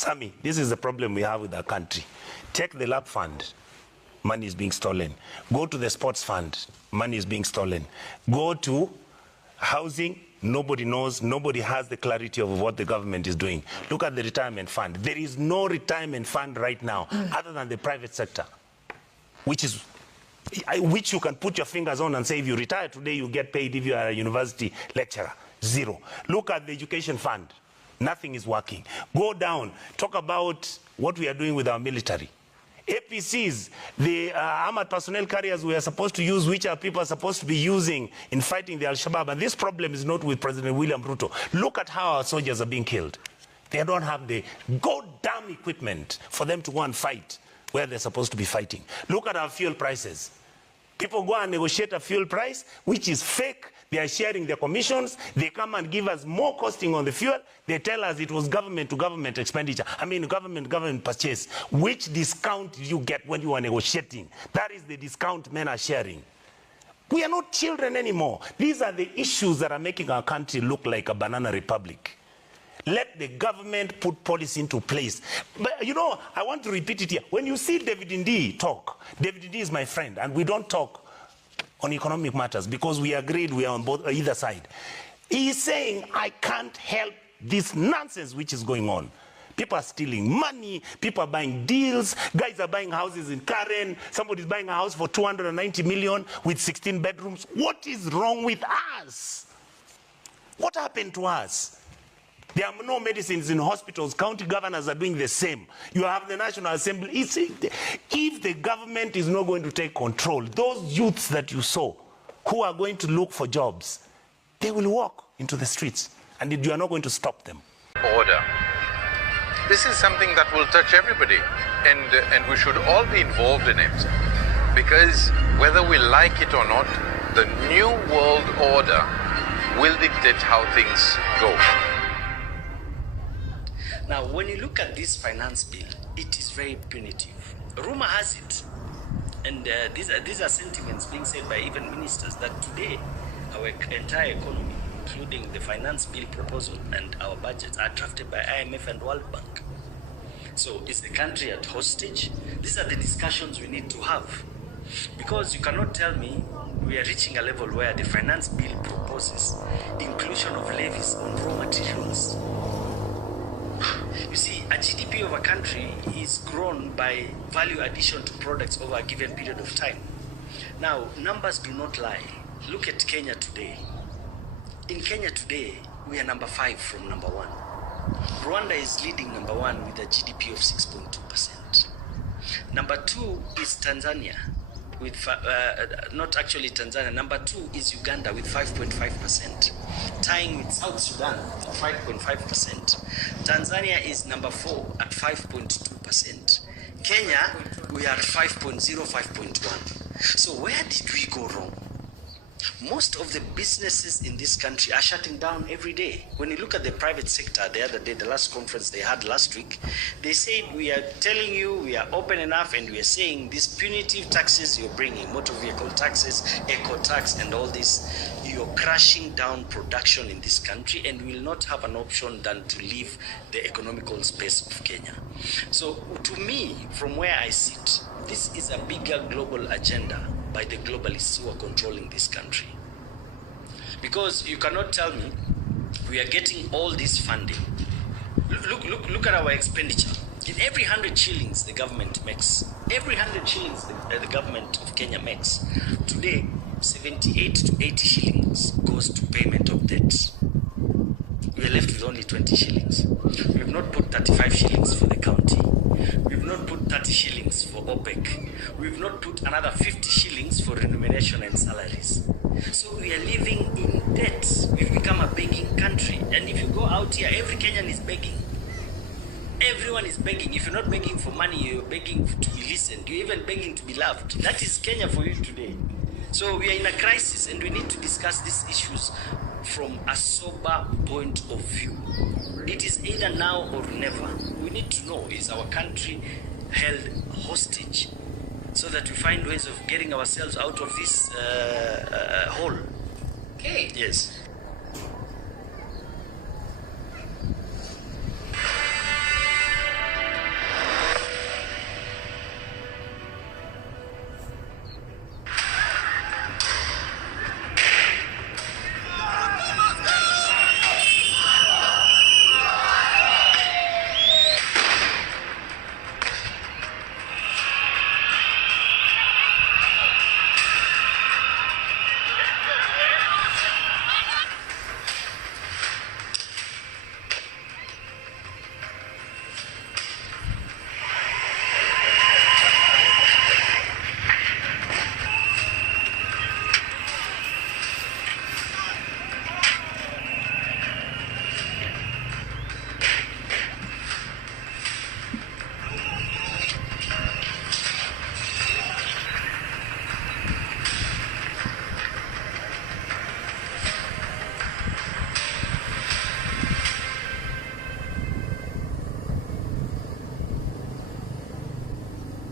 Sami, this is the problem we have with our country. Take the LAP fund, money is being stolen. Go to the sports fund, money is being stolen. Go to housing, nobody knows, nobody has the clarity of what the government is doing. Look at the retirement fund. There is no retirement fund right now other than the private sector, which you can put your fingers on and say, if you retire today, you get paid if you are a university lecturer. Zero. Look at the education fund. Nothing is working. Go down, talk about what we are doing with our military. APCs, the armored personnel carriers we are supposed to use, which our people are supposed to be using in fighting the Al-Shabaab. And this problem is not with President William Ruto. Look at how our soldiers are being killed. They don't have the goddamn equipment for them to go and fight where they're supposed to be fighting. Look at our fuel prices. People go and negotiate a fuel price, which is fake. They are sharing their commissions. They come and give us more costing on the fuel. They tell us it was government-to-government expenditure. I mean, government purchase. Which discount do you get when you are negotiating? That is the discount men are sharing. We are not children anymore. These are the issues that are making our country look like a banana republic. Let the government put policy into place. But, you know, I want to repeat it here. When you see David Ndii talk, David Ndii is my friend, and we don't talk on economic matters because we agreed we are on both either side. He is saying, I can't help this nonsense which is going on. People are stealing money, people are buying deals, guys are buying houses in Karen, somebody's buying a house for 290 million with 16 bedrooms. What is wrong with us? What happened to us? There are no medicines in hospitals. County governors are doing the same. You have the National Assembly. If the government is not going to take control, those youths that you saw who are going to look for jobs, they will walk into the streets, and you are not going to stop them. Order. This is something that will touch everybody, and we should all be involved in it, because whether we like it or not, the new world order will dictate how things go. Now, when you look at this finance bill, it is very punitive. Rumor has it, and these are sentiments being said by even ministers, that today our entire economy, including the finance bill proposal and our budgets, are drafted by IMF and World Bank. So is the country at hostage? These are the discussions we need to have. Because you cannot tell me we are reaching a level where the finance bill proposes inclusion of levies on raw materials. You see, a GDP of a country is grown by value addition to products over a given period of time. Now, numbers do not lie. Look at Kenya today. In Kenya today, we are number 5 from number 1. Rwanda is leading number 1 with a GDP of 6.2%. Number 2 is Tanzania, with not actually Tanzania. Number 2 is Uganda with 5.5%, tying with South Sudan at 5.5%. Tanzania is number 4 at 5.2%. Kenya, we are at 5.0, 5.1. So where did we go wrong? Most of the businesses in this country are shutting down every day. When you look at the private sector, the other day, the last conference they had last week, they said, we are telling you we are open enough, and we are saying these punitive taxes you're bringing, motor vehicle taxes, eco tax, and all this, you're crashing down production in this country, and will not have an option than to leave the economical space of Kenya. So to me, from where I sit, this is a bigger global agenda by the globalists who are controlling this country. Because you cannot tell me we are getting all this funding. Look at our expenditure. In every 100 shillings the government makes, every 100 shillings the government of Kenya makes, today 78 to 80 shillings goes to payment of debts. We are left with only 20 shillings. We have not put 35 shillings for the county. We've not put 30 shillings for OPEC. We've not put another 50 shillings for remuneration and salaries. So we are living in debt. We've become a begging country. And if you go out here, every Kenyan is begging. Everyone is begging. If you're not begging for money, you're begging to be listened. You're even begging to be loved. That is Kenya for you today. So we are in a crisis, and we need to discuss these issues from a sober point of view. It is either now or never. We need to know, is our country held hostage, so that we find ways of getting ourselves out of this hole. Okay. Yes.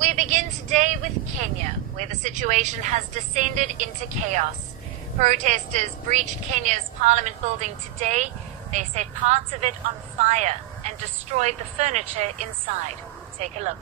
We begin today with Kenya, where the situation has descended into chaos. Protesters breached Kenya's parliament building today. They set parts of it on fire and destroyed the furniture inside. Take a look.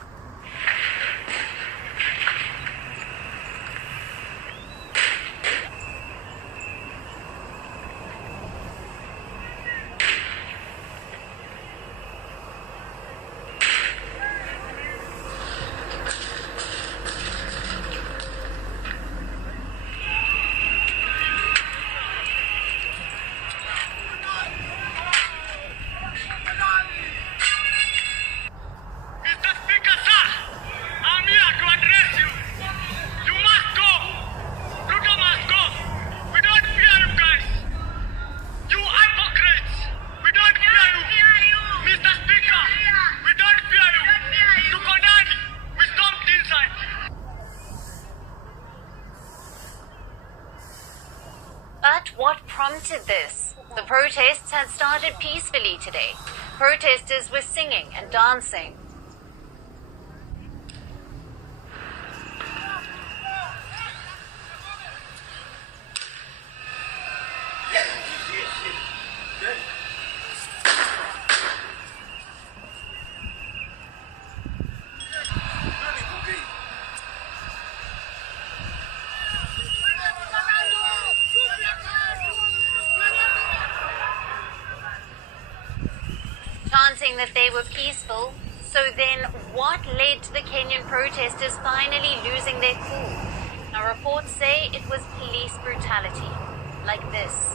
But what prompted this? The protests had started peacefully today. Protesters were singing and dancing. Chanting that they were peaceful. So then, what led to the Kenyan protesters finally losing their cool? Now, reports say it was police brutality, like this.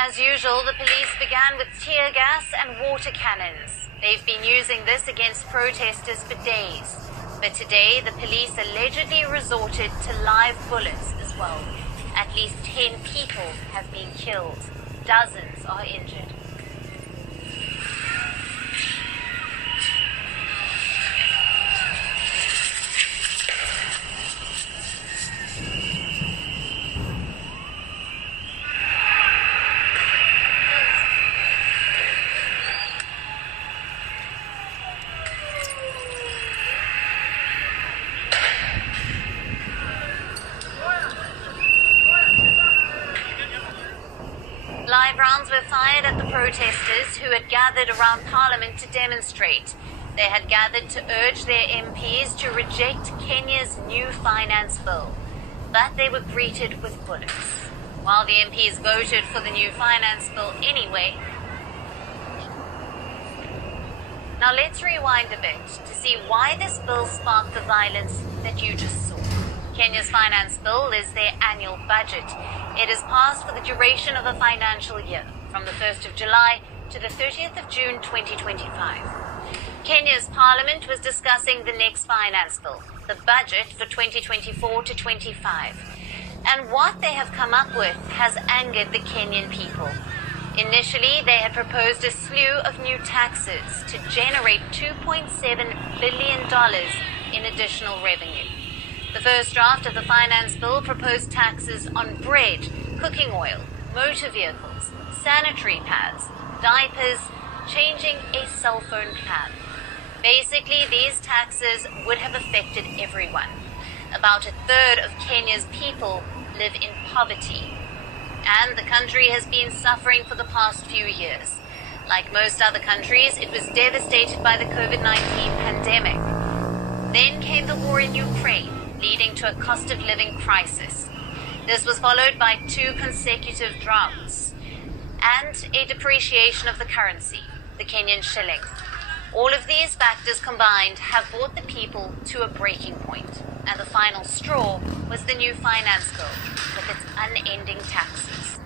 As usual, the police began with tear gas and water cannons. They've been using this against protesters for days. But today, the police allegedly resorted to live bullets as well. At least 10 people have been killed. Dozens are injured. Live rounds were fired at the protesters who had gathered around Parliament to demonstrate. They had gathered to urge their MPs to reject Kenya's new finance bill. But they were greeted with bullets. While the MPs voted for the new finance bill anyway. Now let's rewind a bit to see why this bill sparked the violence that you just saw. Kenya's finance bill is their annual budget. It is passed for the duration of a financial year, from the 1st of July to the 30th of June 2025. Kenya's parliament was discussing the next finance bill, the budget for 2024 to 25. And what they have come up with has angered the Kenyan people. Initially, they had proposed a slew of new taxes to generate $2.7 billion in additional revenue. The first draft of the finance bill proposed taxes on bread, cooking oil, motor vehicles, sanitary pads, diapers, changing a cell phone plan. Basically, these taxes would have affected everyone. About a third of Kenya's people live in poverty. And the country has been suffering for the past few years. Like most other countries, it was devastated by the COVID-19 pandemic. Then came the war in Ukraine, leading to a cost of living crisis. This was followed by 2 consecutive droughts and a depreciation of the currency, the Kenyan shilling. All of these factors combined have brought the people to a breaking point, and the final straw was the new finance bill with its unending taxes.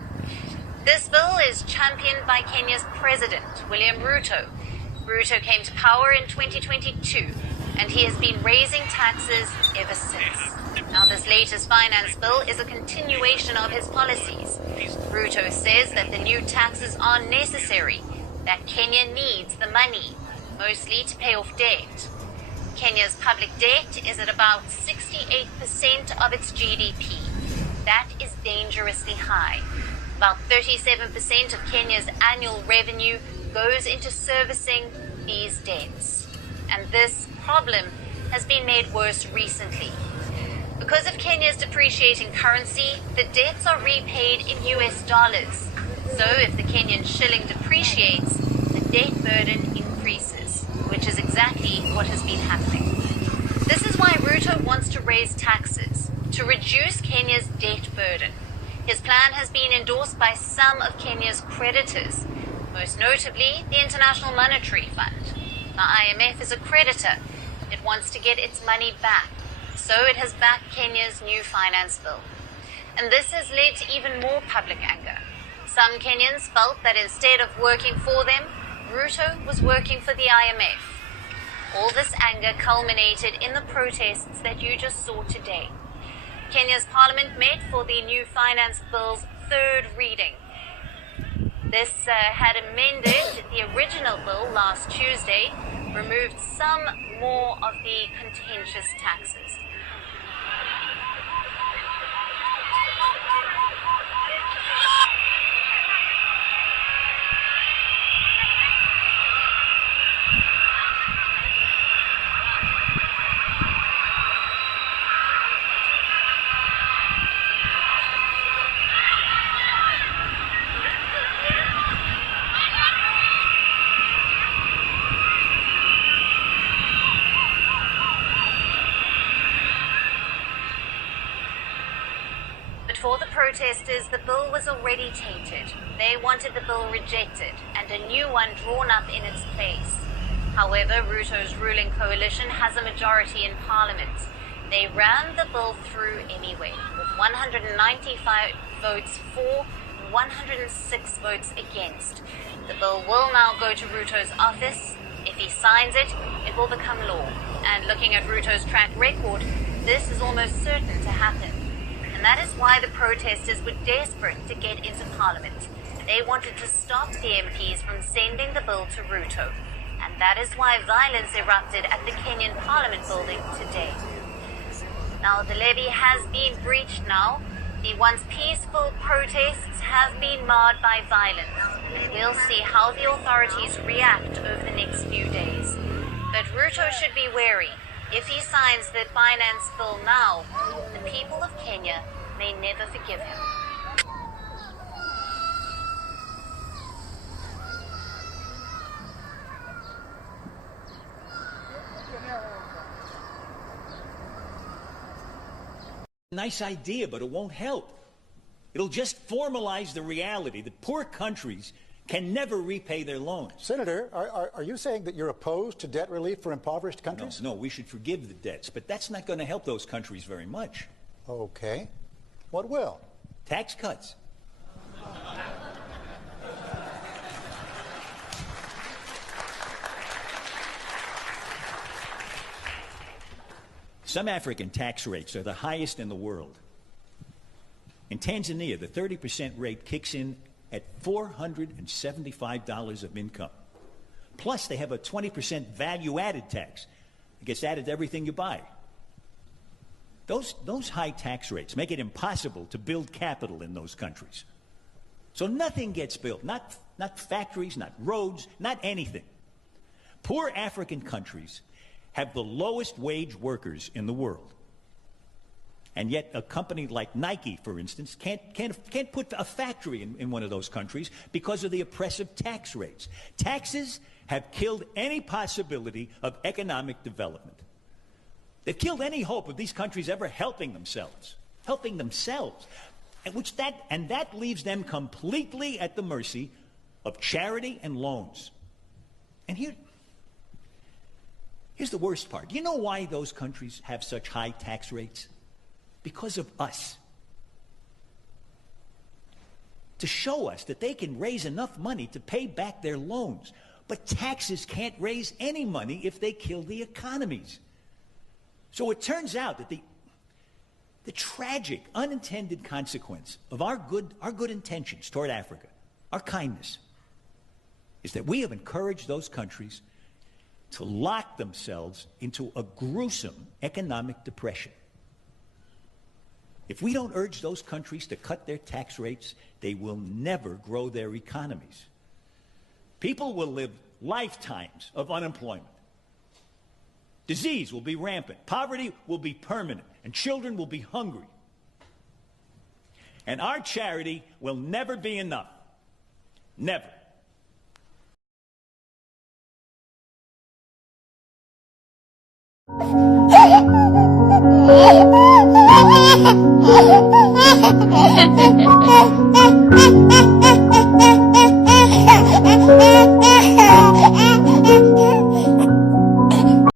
This bill is championed by Kenya's president, William Ruto. Ruto came to power in 2022. and he has been raising taxes ever since. Now, this latest finance bill is a continuation of his policies. Ruto says that the new taxes are necessary, that Kenya needs the money, mostly to pay off debt. Kenya's public debt is at about 68% of its GDP. That is dangerously high. About 37% of Kenya's annual revenue goes into servicing these debts. And this problem has been made worse recently. Because of Kenya's depreciating currency, the debts are repaid in US dollars. So if the Kenyan shilling depreciates, the debt burden increases, which is exactly what has been happening. This is why Ruto wants to raise taxes, to reduce Kenya's debt burden. His plan has been endorsed by some of Kenya's creditors, most notably the International Monetary Fund. The IMF is a creditor. It wants to get its money back, so it has backed Kenya's new finance bill. And this has led to even more public anger. Some Kenyans felt that instead of working for them, Ruto was working for the IMF. All this anger culminated in the protests that you just saw today. Kenya's parliament met for the new finance bill's third reading. This had amended the original bill last Tuesday, removed some more of the contentious taxes. For the protesters, the bill was already tainted. They wanted the bill rejected and a new one drawn up in its place. However, Ruto's ruling coalition has a majority in parliament. They ran the bill through anyway, with 195 votes for and 106 votes against. The bill will now go to Ruto's office. If he signs it, it will become law. And looking at Ruto's track record, this is almost certain to happen. And that is why the protesters were desperate to get into Parliament. They wanted to stop the MPs from sending the bill to Ruto. And that is why violence erupted at the Kenyan Parliament building today. Now, the levee has been breached now. The once peaceful protests have been marred by violence. And we'll see how the authorities react over the next few days. But Ruto should be wary. If he signs the finance bill now, the people of Kenya may never forgive him. Nice idea, but it won't help. It'll just formalize the reality that poor countries can never repay their loans. Senator, are you saying that you're opposed to debt relief for impoverished countries? No, we should forgive the debts, but that's not going to help those countries very much. Okay. What will? Tax cuts. Some African tax rates are the highest in the world. In Tanzania, the 30% rate kicks in at $475 of income. Plus, they have a 20% value-added tax. It gets added to everything you buy. Those high tax rates make it impossible to build capital in those countries. So nothing gets built, not factories, not roads, not anything. Poor African countries have the lowest wage workers in the world. And yet a company like Nike, for instance, can't put a factory in one of those countries because of the oppressive tax rates. Taxes have killed any possibility of economic development. They've killed any hope of these countries ever helping themselves. And that leaves them completely at the mercy of charity and loans. And here's the worst part. You know why those countries have such high tax rates? Because of us. To show us that they can raise enough money to pay back their loans. But taxes can't raise any money if they kill the economies. So it turns out that the tragic, unintended consequence of our good intentions toward Africa, our kindness, is that we have encouraged those countries to lock themselves into a gruesome economic depression. If we don't urge those countries to cut their tax rates, they will never grow their economies. People will live lifetimes of unemployment. Disease will be rampant. Poverty will be permanent. And children will be hungry. And our charity will never be enough. Never. Ha ha ha ha!